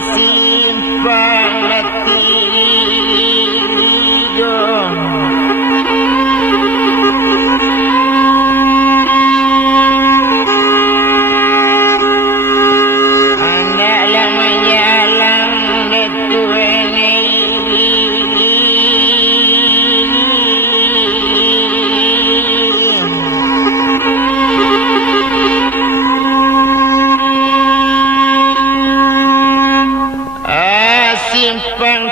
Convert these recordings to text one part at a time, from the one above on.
simpang latigo anak lama jalan detuene simpang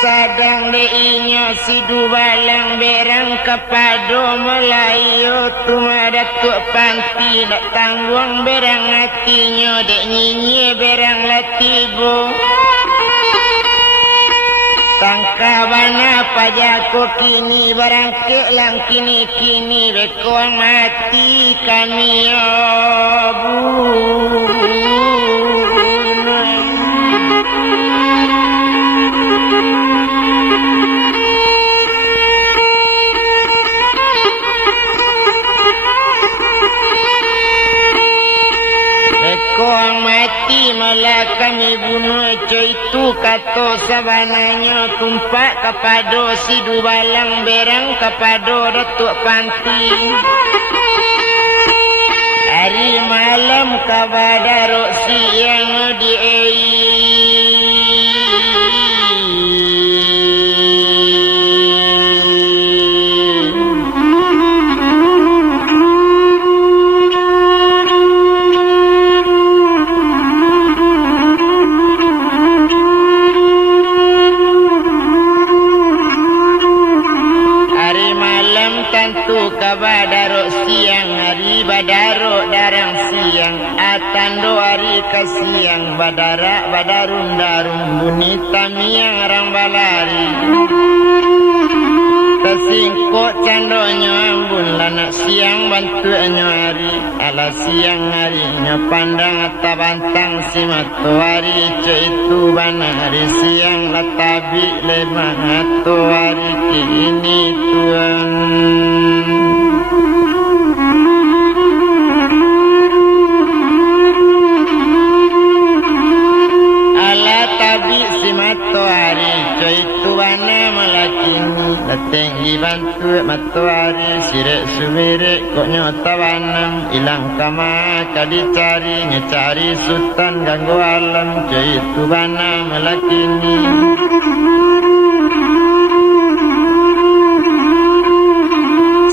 sadang deinya sidu balang berang kepado Melayu tumada tuk panti nak tanggung berang hatinya dek nyinyi berang latigo tangkabana pajaku kini barang kelang kini bekuang mati kami obu Koang mati malah kami bunuh itu kata sabananya tumpak kepada sidu balang berang kepada datuk panti hari malam kepada rok siang di kabadarok siang hari badarok darang siang atando hari kasiang badarak badarun darum bunyi tamiang rang balari tersingkok candonyo ambun lanak siang bantuanyo hari ala siang harinya pandang atta bantang si matuari itu bana hari siang latabi lemah hari kini Tuhan matuari itu wana malakini latenggi bantu matuari sirek sumirek kok nyota wanam ilang kama kadicari ngecari sultan ganggu alam itu wana malakini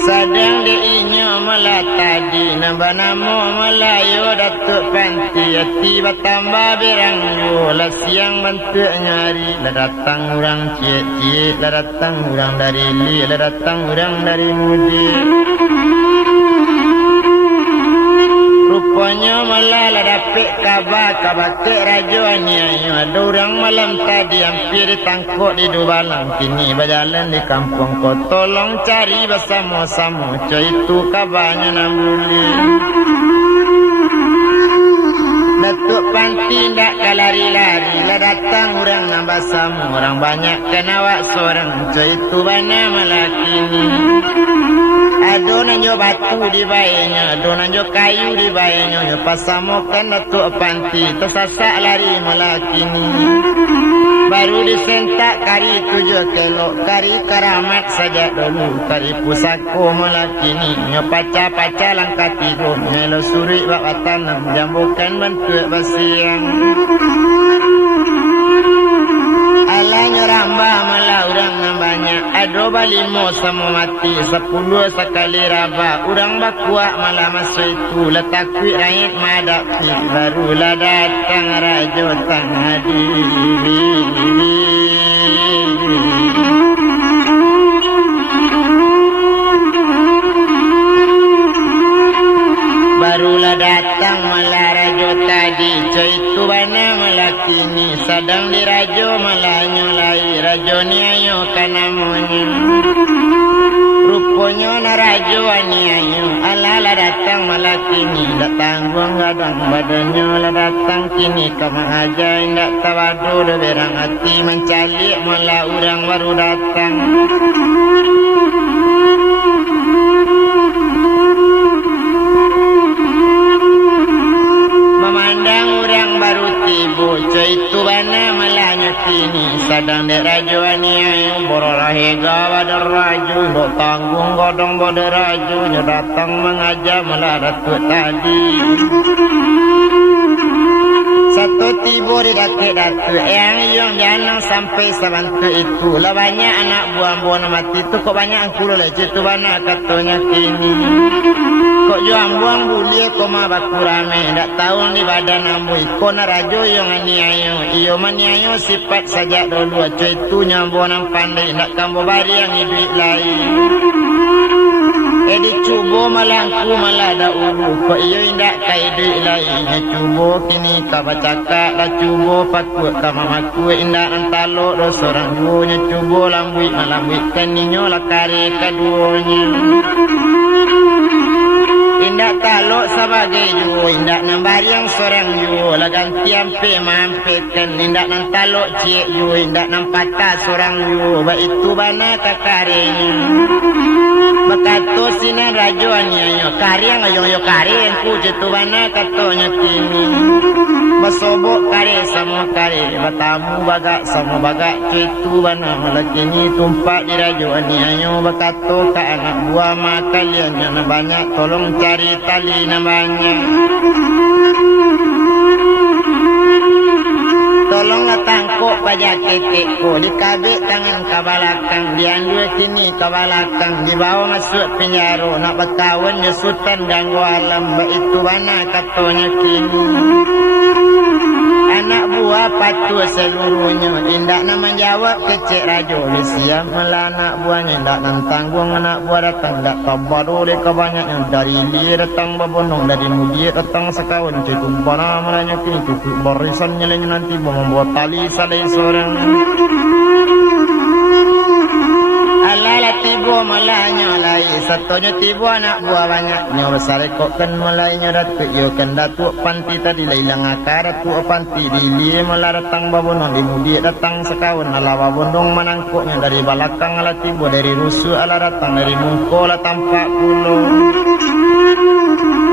sadang deinyo malah tadi nambah namo Melayu Datuk Panti tiba tambah berang yo lah siang bentuk nyari lah datang orang cik lah datang orang dari li lah datang orang dari mudi rupanya malah lah dapet kabar ke rajuannya ada orang malam tadi hampir ditangkap di Dubalang kini berjalan di kampung kau tolong cari bersama-sama itu kabarnya nambuli Datuk Panti tak kalari-lari lah datang orang nambah sama orang banyak kenawak seorang itu mana malah kini ada nanjo batu di bayanya, ada nanjo kayu di bayanya. Pasamokan Datuk Panti, tersasak lari malah kini. Baru disentak kari 7 kilo, kari karamat saja dulu, kari pusako malah kini. Paca-paca langkah tidur, melo suri bak tanam, jambukan bentuk basiang. Alanya rambah malah orang banyak ada balimo sama mati 10 sekali rabah orang bakuak malah masa itu letak kuih rakyat madapi barulah datang raja tang hadiri barulah datang malah raja tadi itu mana malah kini sedang di raja malah nyolai raja ni ayo kanamoni rupanya na raja ni ayo ala datang malah kini tak tanggung gadang badannya lah datang kini kama aja indak tawadu berang hati mencalik malah orang baru datang itu bana malahnya kini sedang dek rajuannya yang bororahega badar raju dok tanggung godong badar rajunya datang mengajak malah Datuk tadi satu tiba di Datuk yang jangan sampai sebantu itu lah banyak anak buah-buah mati itu kok banyak angkulo lecet itu bana katanya kini kok juang buang bulia koma baku rame tak tahu ni badan amui kona rajo yang aniayo iyo maniayo sifat saja dulu aja itu nyambuan yang pandai tak kambo bari yang hidup lain dicubo malah aku malah ada ulu kok iyo indak kai hidup lain cubo kini kabacaka lah cubo pakut kamamaku indak antalo do seorang yunya cubo lambui malambui kaninyo lah kare kaduanya indak taluk sebagai ju indak nambar yang seorang ju lah ganti ampe mampekan indak nan taluk cik ju indak nan patah seorang ju ba itu bana kakarenya bakato sinan rajuannya yo karya ngayo kare ku jitu bana katonya kini basobok kare sama kare batamu bagak sama bagak jitu bana malakini tumpak di rajuannya yo bakato ka anak buah makalian yang banyak tolong cari tali namanya tolonglah tangkuk pajak ketekku dikabik tangan kabalakang dianjur kini kabalakang dibawa masuk penjara nak bertawan nyusutan ganggu alam itu mana katanya kini anak buah patuh seluruhnya indak nak menjawab kecik rajo siap malah anak buahnya indak nak tanggung anak buah datang indak kabar oleh kebanyaknya dari li datang babonong dari mudi datang sekawan itu barang malahnya kini tutup barisan nyeleng nanti membuat tali salai seorang alala tibo malahnya lai satunya tibo anak buah banyaknya besar kokkan malahnya Datuk yo kan Datuk Panti tadi lailang akar Datuk Panti dili malah datang babonong di mudi datang sekawan ala babonong menangkuknya dari balakang ala tibo dari rusuh ala datang dari mungko ala tampak pulau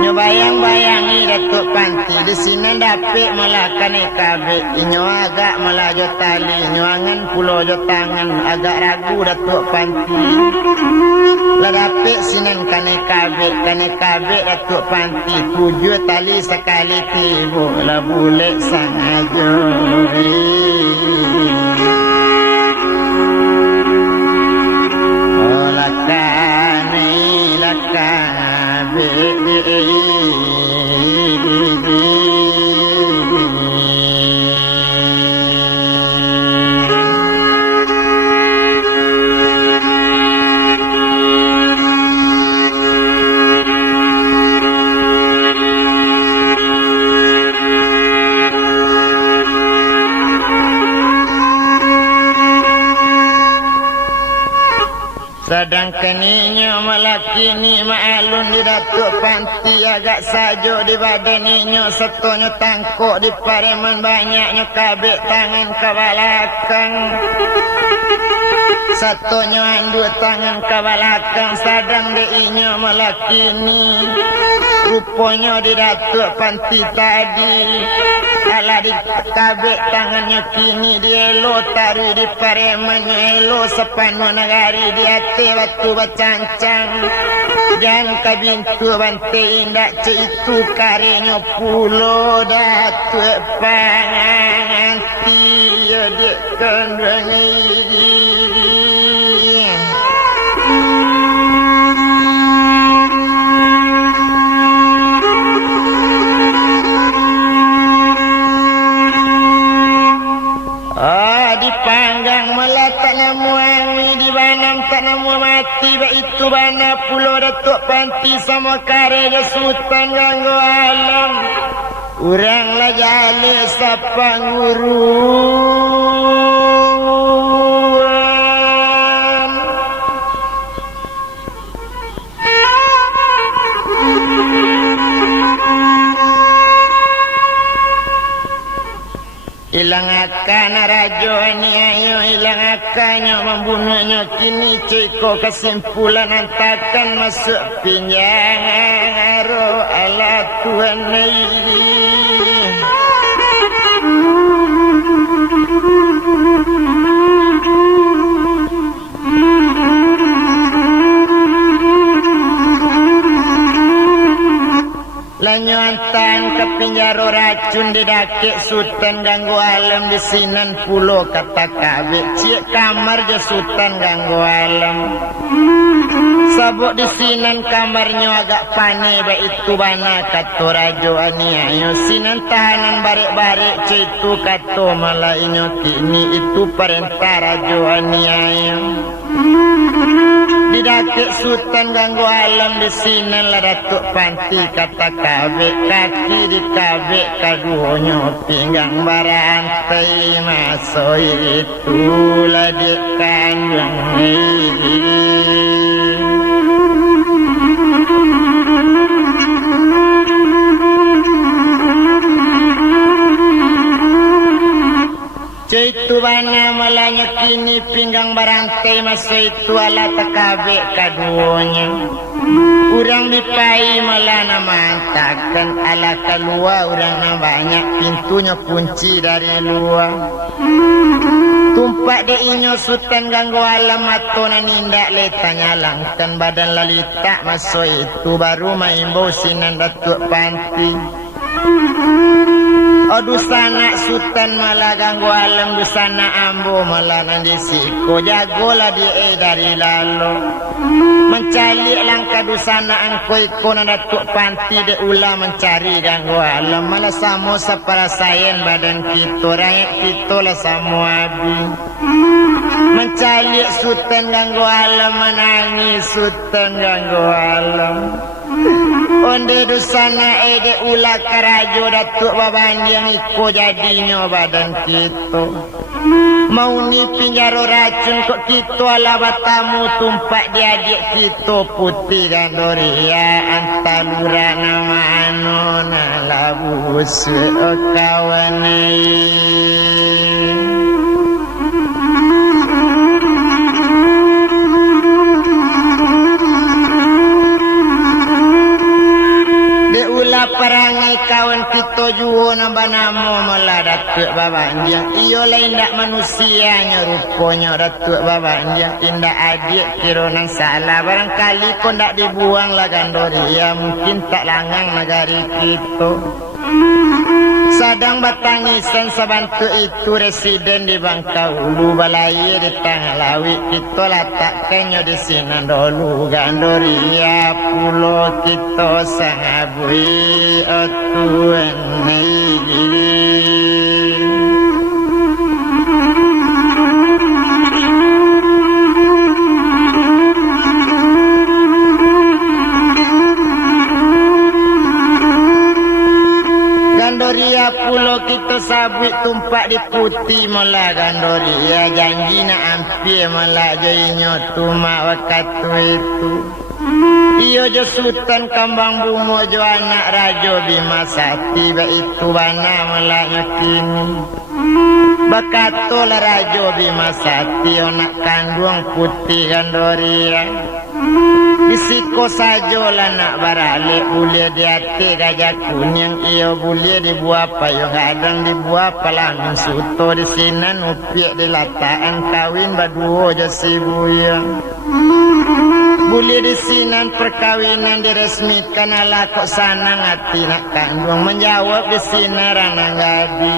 nyobayang-bayangi Datuk Panti di sini dapet malah kane kabeh inyo agak malah jo tali nyoangan pulau jo tangan agak ragu Datuk Panti lah dapet sinan kane kabeh Datuk Panti 7 tali sekali tibo lah boleh sangajo oh lakane Sedangkan inyo melaki ni ma'alun di datuk panti agak sajo di badan inyo setonyo tangkuk di pareman banyaknya kabik tangan ke belakang. Satonyo andu tangan ke belakang sedang di inyo melaki ni rupanya di datuk panti tadi. Ala di kabik tangannya kini dielo tari di paremannya elo sepanuh negari di hati waktu bacancang dan kabintu bante indak itu karenya pulo datuk panganti ya dek kendangi. Dipanggang meletak namu angin di banam tak namu mati ba itu bana pulau datuk panti sama karya sultan ganggu alam urang lah jale sapang uruan ilang akan rajo ni ayo ilang akannya membunuhnya kini ceko kesimpulan antakan masuk pinjang aro ala Tuhan ini. Lanyuantan ke penjara racun di dakik sultan ganggu alam di sinan pulau kata kabik cik kamar je sultan ganggu alam sabuk di sinan kamarnya agak panik baik itu bana kata rajo aniayo sinan tahanan barik-barik cik itu kata malah inyo kini itu perintah rajo aniayo di dakik sultan ganggu alam di sinan lah datuk panti kata kabik kaki di kabik kaduonyo pinggang barantai masuk itulah di kandang ini. Itu bana malanya kini pinggang barantai masa itu ala takabik kaduanya. Urang dipai malana mantakan ala keluar urang na banyak pintunya kunci dari luar. Tumpak de inyo sultan ganggu alam atau nanindak letanya langkan badan lalita masa itu baru maimbau sinan datuk panti. Aduh sana sultan malah ganggu alam du sana ambo malah nandisiko jagolah dia dari lalu mencari langkah du sana angko iko datuk panti de ulah mencari ganggu alam malah samo saparasayan badan kita rakyat kita lah samo abi mencari sultan ganggu alam menangis sultan ganggu alam. Onde dusana ede ulah karajo datuk babanjang iko jadinya badan kita. Mau ni pinjaro racun kok kita ala batamu tumpak di adik kita putih dan doria antalura nama anu nalabus kawanai. Perangai kawan kita juo nambah nama malah datuk babanjang iyo lain tak manusianya rupanya datuk babanjang tindak adik kira nang salah barangkali kau tak dibuang lah gandoria mungkin tak langang negari kita sadang batangisan sabantu itu residen di Bangkaulu balai di Tanggalawi kita letakkannya di sini dulu gandoria pulau kita sangabui Tuhan pulau kita sabit tumpah tupak di putih mula gandori ya janji na ampir mula jainyo tuma waktu itu. Iyo jo sultan kambang bungo jo anak rajo Bima Sakti ba itu bana mula kini. Bakato la rajo Bima Sakti onak kandung putih gandori ya. Bisiko sajo lah nak barale boleh di hati gajah kuning iyo boleh dibuat apa yang kadang dibuat palang suto di sini nupiak di lataan kawin baduo jasi buya boleh di sini perkawinan diresmikan ala kok sana ngati nak kandung menjawab di sini ranang gadi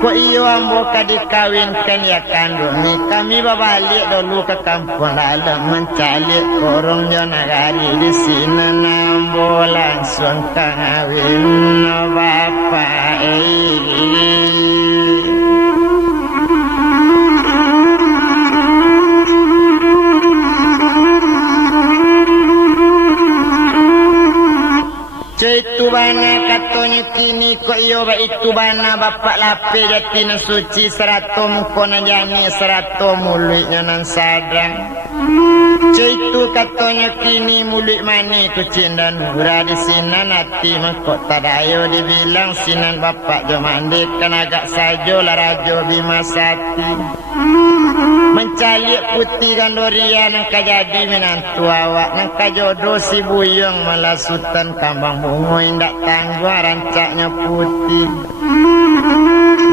kok iyo ambo dikawinkan ya kandung ni kami babalik dulu ke kampung dalam mencari korong jonagari di sini nambo langsung kawin no bapak itu bana katanya kini kok iyo ba itu bana bapak lape jatina suci serato mukona jani serato mulutnya nan sadang itu katanya kini mulut mani kucing dan murah di sini nanti mengkot tadayo dibilang sinan bapak jo mandikan agak sajo lah rajo Bima Sakti mencalik putih gandoria nang kajadi menantu awak nang kajodoh si buyung malah sultan kambang bungo indak tangguh rancaknya putih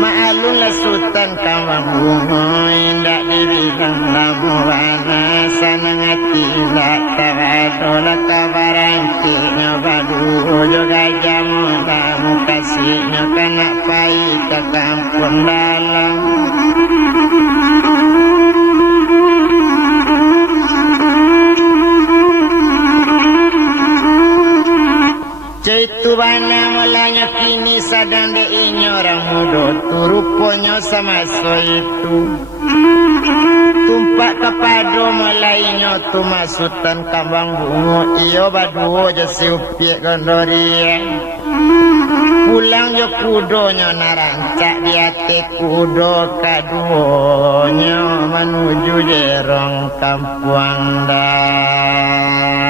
maalun lah sultan kambang bungo indak dibilang lamuana sanang hati lah kawadolah kabarantiknya badu juga jamu kamu kasihnya kanak pahit ke kampung dalam itu bana mulanya kini sadang de inyo orang muda turuponyo sama so itu tumpak kepado mulainya tu masutan kambang bungo iyo baduo jasi upiak gondori pulang yo kudonya narancak di hati kudo kaduonyo menuju jerong kampung dah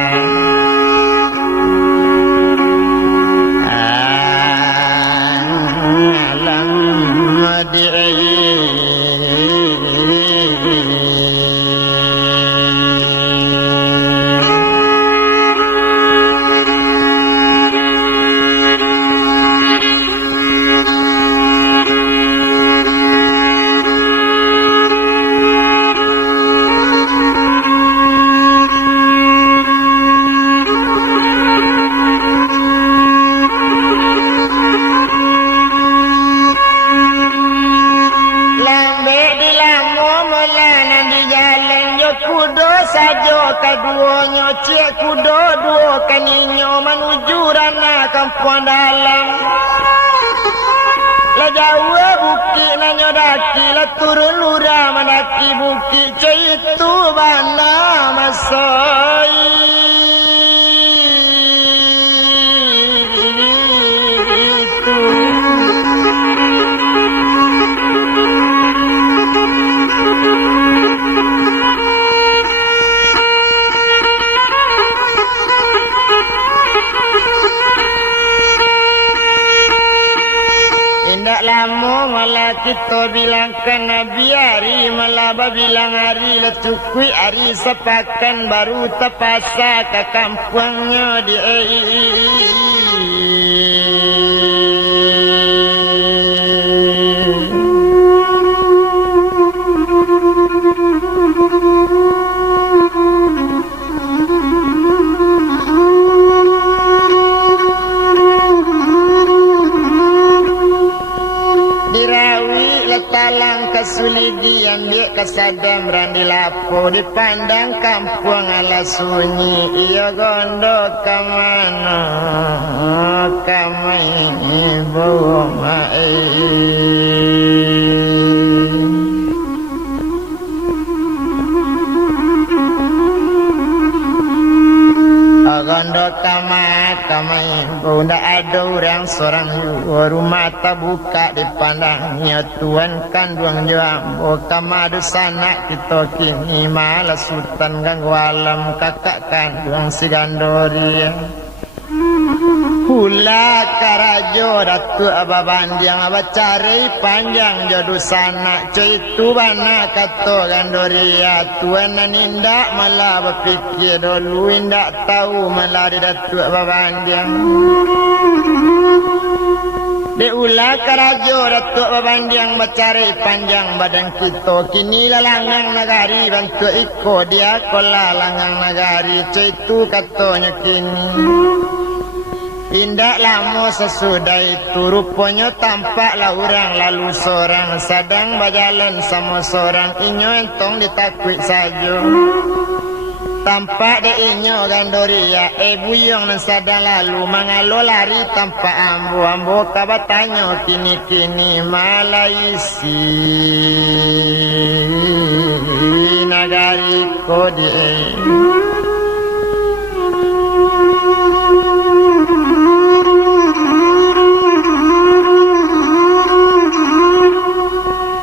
kaduonyo cek kudo duo kaninyo menuju ranah kampung dalam la jawa buki nanyo daki la turun lura manaki buki cek itu bana masoi lama malah kita bilangkan Nabi hari malah bilang hari letukui hari sepakan baru terpasa ke kampungnya di talang kesulidi ambil kesadam randi lapo dipandang kampung ala sunyi iya gondo kamana kamai bawa mai gondo kamai bunda ada orang seorang rumah tak buka di pandang nya tuan kandung jambo kamadu sanak kita kini malah sultan ganggu alam kakak kandung si Gandoria Hula karajo datu ababandiang abacari panjang jodoh sanak caitu bana kato Gandoria tuan nindak malah berfikir dulu indak tahu malah di datu ababandiang Di ula karajo datu ababandiang bacari panjang badan kita kini lalangang nagari bantu iko dia kola langang nagari caitu katonya kini Indak lama sesudah itu rupanya tampaklah orang lalu seorang sedang berjalan sama seorang inyo entong ditakwik saja. Tampak de inyo Gandoria buyong nan sedang lalu mangalo lari tanpa ambo kabatanyo kini malah isi nagari kodi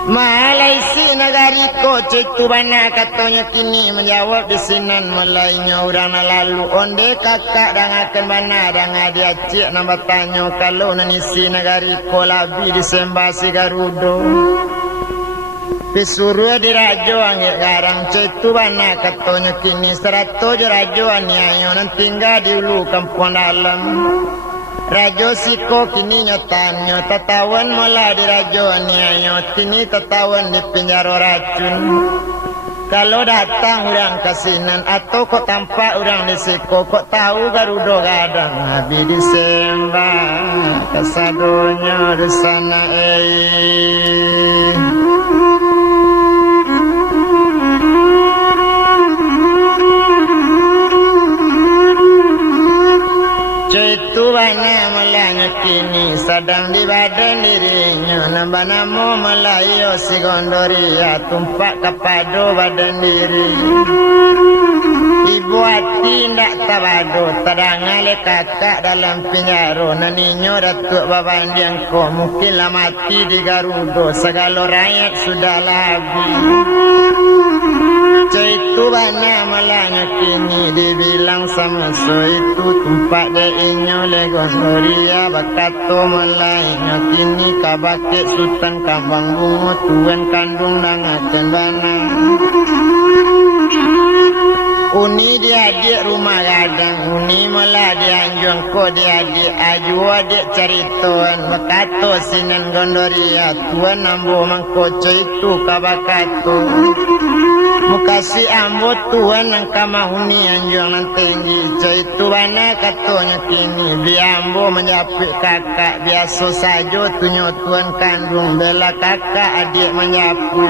Malaysia negari ko citu bana katanya kini menjawab di sinan mulainya orang lalu onde kakak dangakan bana danga dia cik nambah tanya kalau nanisi negari ko labi disembah si Garudo Pisuruh di rajo angge garang citu bana katanya kini 100 rajo anyayo nan tinggal di ulu kampung dalam Rajo siko kini nyotanyo tatawan mula di rajo niayo kini tatawan di penjara racun kalau datang orang kasinan atau kok tampak orang di siko kok tahu Garudo gadang habis disembah kasadonya di sana Citu banyak melanya kini sedang di badan dirinya nambah namo melayu si Gandoria tumpak kepadu badan diri Ibu hati ndak tabado tadangale kakak dalam penjara naninyo datuk babandiang ko mungkin lah mati di Garudo segala rakyat sudah habis Citu bana malanya kini dibilang sama so itu tempat de inyo le Gandoria bakato malanya kini kabake sultan kambang bungo tuan kandung nangakan bana Uni dia-adik rumah gadang Uni malah dianjung ko dia-adik aju adik carituan bakato sinan Gandoria tuan ambo mangkoco itu kabakato Mukasi ambo tuan nang kamahuni anjung nang tinggi caitu bana katonya kini dia ambo menjapik kakak biasa saja tunyo tuan kandung bela kakak adik menyapu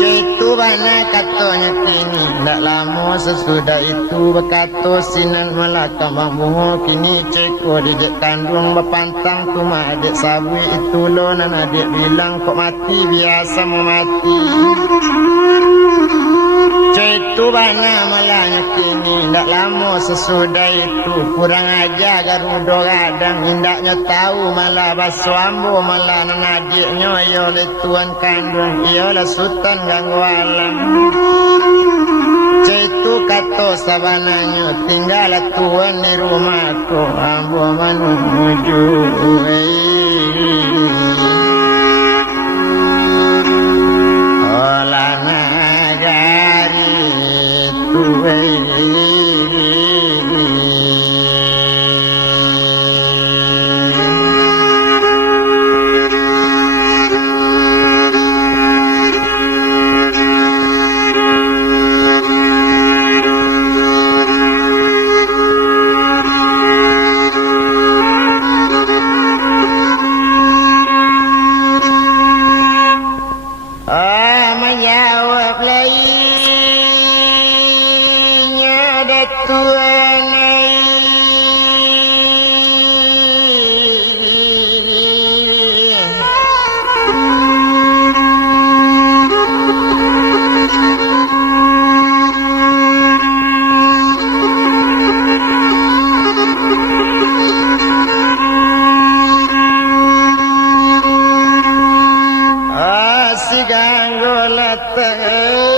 caitu bana katonya kini ndak lama sesudah itu bekato sinan melaka bungo kini ceko dijek kandung bepantang tuma adik sabui itu lo nan adik bilang kok mati biasa mau mati caitu bana malanya kini ndak lama sesudah itu kurang aja Garudo gadang indaknya tahu malah baso ambo malah nan adiknya iyo le tuan kandung iyo le sultan ganggu alam Caitu kato sabananya tinggal tuan di rumahku ambo menuju olah nagari tuwe tadi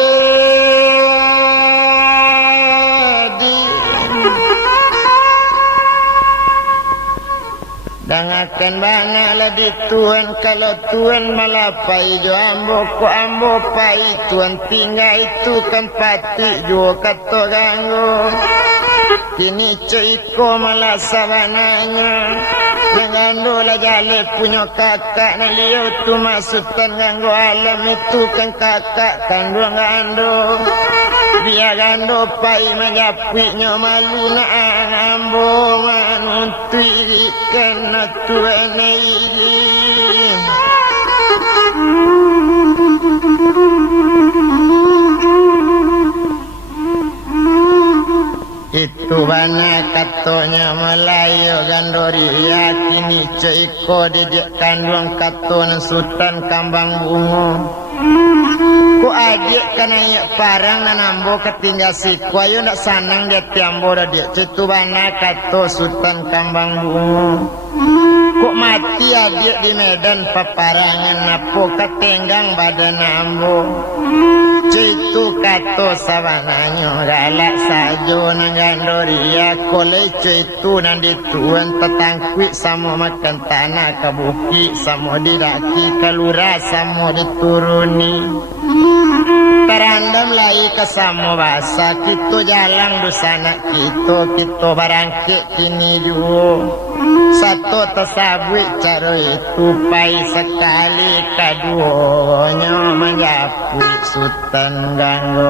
dangakan bangala di tuan kalau tuan malapai jo ambo ko ambo pai tuan tinggal itu kan pati jo kato ganggo kini ceiko malah sabananya Nganggo lah jale punya kakak na liyo tu masutan nganggo alam itu kan kakak kan dua ngando biar gando pai menyapi malu na ambo manuntui kan tuan ini itu bana katonya Melayu gandori yakini ceiko didik kandung katona sultan kambang bungo ku adik kananya parang nanambo ketinggal siku ayo nak sanang dia tiambo dia itu bana kato sultan kambang bungo ku mati adik di medan paparangan napo ketenggang badan ambo Citu kato sabananyo galak sajo nang gandoria kole citu nang dituan tetangkwi samo makan tanah kabuki samo diraki kalura samo dituruni terandam lai ke samo basa kita jalan dosana kita barangkit kini juo satu tersabui caro itu pai sekali kaduanya menyapu sultan gangguan